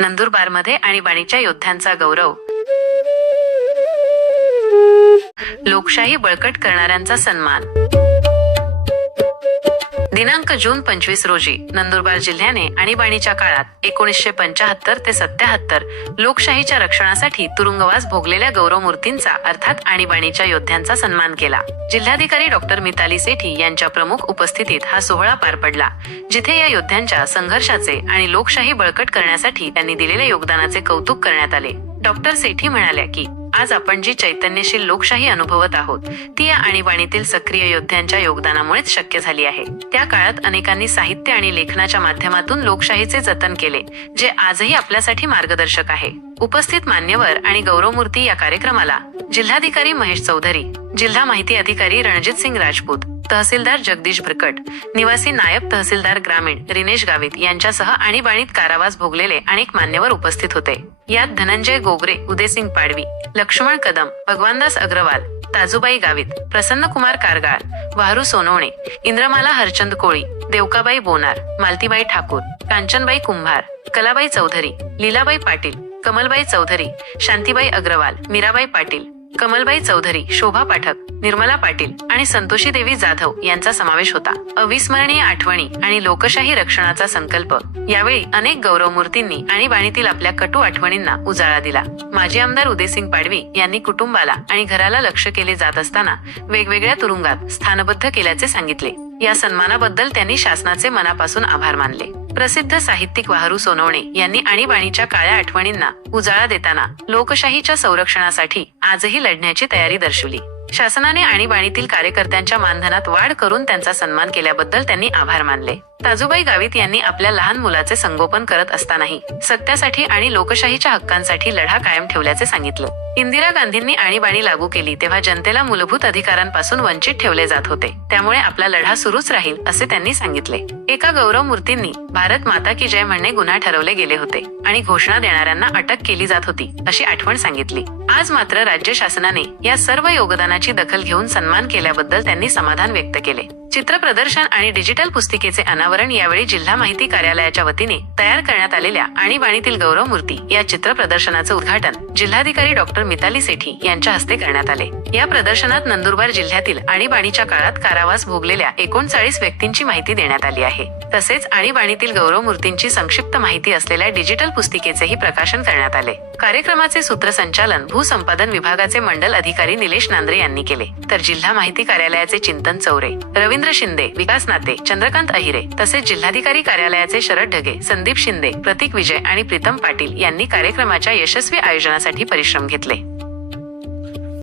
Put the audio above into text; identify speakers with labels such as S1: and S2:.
S1: नंदुरबारमध्ये आणीबाणीच्या योद्ध्यांचा गौरव. लोकशाही बळकट करणाऱ्यांचा सन्मान. दिनांक जून पंचवीस रोजी नंदुरबार जिल्ह्याने आणीबाणीच्या काळात एकोणीसशे पंचाहत्तर ते सत्याहत्तर लोकशाहीच्या रक्षणासाठी तुरुंगवास भोगलेल्या गौरवमूर्तींचा अर्थात आणीबाणीच्या योद्ध्यांचा सन्मान केला. जिल्हाधिकारी डॉक्टर मिताली सेठी यांच्या प्रमुख उपस्थितीत हा सोहळा पार पडला जिथे या योद्ध्यांच्या संघर्षाचे आणि लोकशाही बळकट करण्यासाठी त्यांनी दिलेल्या योगदानाचे कौतुक करण्यात आले. डॉक्टर सेठी म्हणाल्या की आज आपण जी चैतन्यशील लोकशाही अनुभवत आहोत ती या आणीबाणीतील सक्रिय योद्ध्यांच्या योगदानामुळेच शक्य झाली आहे. त्या काळात अनेकांनी साहित्य आणि लेखनाच्या माध्यमातून लोकशाहीचे जतन केले जे आजही आपल्यासाठी मार्गदर्शक आहे. उपस्थित मान्यवर आणि गौरवमूर्ती या कार्यक्रमाला जिल्हाधिकारी महेश चौधरी जिल्हा माहिती अधिकारी रणजित सिंग राजपूत तहसीलदार जगदीश भरकट निवासी नायब तहसीलदार ग्रामीण रिनेश गावित यांच्यासह आणीबाणीत कारावास भोगलेले अनेक मान्यवर उपस्थित होते. यात धनंजय गोगरे उदयसिंग पाडवी लक्ष्मण कदम भगवानदास अग्रवाल ताजूबाई गावित प्रसन्न कुमार कारगाळ वाहरू सोनवणे इंद्रमाला हरचंद कोळी देवकाबाई बोनार मालतीबाई ठाकूर कांचनबाई कुंभार कलाबाई चौधरी लीलाबाई पाटील कमलबाई चौधरी शांतीबाई अग्रवाल मीराबाई पाटील कमलबाई चौधरी शोभा पाठक निर्मला पाटील आणि संतोषी देवी जाधव यांचा समावेश होता. अविस्मरणीय आठवणी आणि लोकशाही रक्षणाचा संकल्प यावेळी अनेक गौरवमूर्तींनी आणीबाणीतील आपल्या कटू आठवणींना उजाळा दिला. माजी आमदार उदयसिंग पाडवी यांनी कुटुंबाला आणि घराला लक्ष केले जात असताना वेगवेगळ्या तुरुंगात स्थानबद्ध केल्याचे सांगितले. या सन्मानाबद्दल त्यांनी शासनाचे मनापासून आभार मानले. प्रसिद्ध साहित्यिक वाहरू सोनवणे यांनी आणीबाणीच्या काळ्या आठवणींना उजाळा देताना लोकशाहीच्या संरक्षणासाठी आजही लढण्याची तयारी दर्शवली. शासनाने आणीबाणीतील कार्यकर्त्यांच्या मानधनात वाढ करून त्यांचा सन्मान केल्याबद्दल त्यांनी आभार मानले. ताजूबाई गावित यांनी आपल्या लहान मुलाचे संगोपन करत असतानाही सत्यासाठी आणि लोकशाहीच्या हक्कांसाठी लढा कायम ठेवल्याचे सांगितलं. इंदिरा गांधींनी आणीबाणी लागू केली तेव्हा जनतेला मूलभूत अधिकारांपासून वंचित ठेवले जात होते. त्यामुळे आपला लढा सुरूच राहील असे त्यांनी सांगितले. एका गौरव मूर्तींनी भारत माता की जय म्हणणे गुन्हा ठरवले गेले होते आणि घोषणा देणाऱ्यांना अटक केली जात होती अशी आठवण सांगितली. आज मात्र राज्य शासनाने या सर्व योगदानाची दखल घेऊन सन्मान केल्याबद्दल त्यांनी समाधान व्यक्त केले. चित्र प्रदर्शन आणि डिजिटल पुस्तिकेचे अनावरण यावेळी जिल्हा माहिती कार्यालयाच्या वतीने तयार करण्यात आलेल्या आणीबाणीतील गौरव मूर्ती या चित्र प्रदर्शनाचं उद्घाटन जिल्हाधिकारी डॉक्टर मिताली सेठी यांच्या हस्ते करण्यात आले. या प्रदर्शनात नंदुरबार जिल्ह्यातील आणीबाणीच्या काळात कारावास भोगलेल्या एकोणचाळीस व्यक्तींची माहिती देण्यात आली आहे. तसेच आणीबाणीतील गौरव मूर्तींची संक्षिप्त माहिती असलेल्या डिजिटल पुस्तिकेचेही प्रकाशन करण्यात आले. कार्यक्रमाचे सूत्रसंचालन भूसंपादन विभागाचे मंडल अधिकारी निलेश नांद्रे यांनी केले. तर जिल्हा माहिती कार्यालयाचे चिंतन चौरे रवींद्र शिंदे विकास नाते चंद्रकांत अहिरे तसेच जिल्हाधिकारी कार्यालयाचे शरद ढगे संदीप शिंदे प्रतीक विजय आणि प्रीतम पाटील यांनी कार्यक्रमाच्या यशस्वी आयोजनासाठी परिश्रम घेतले.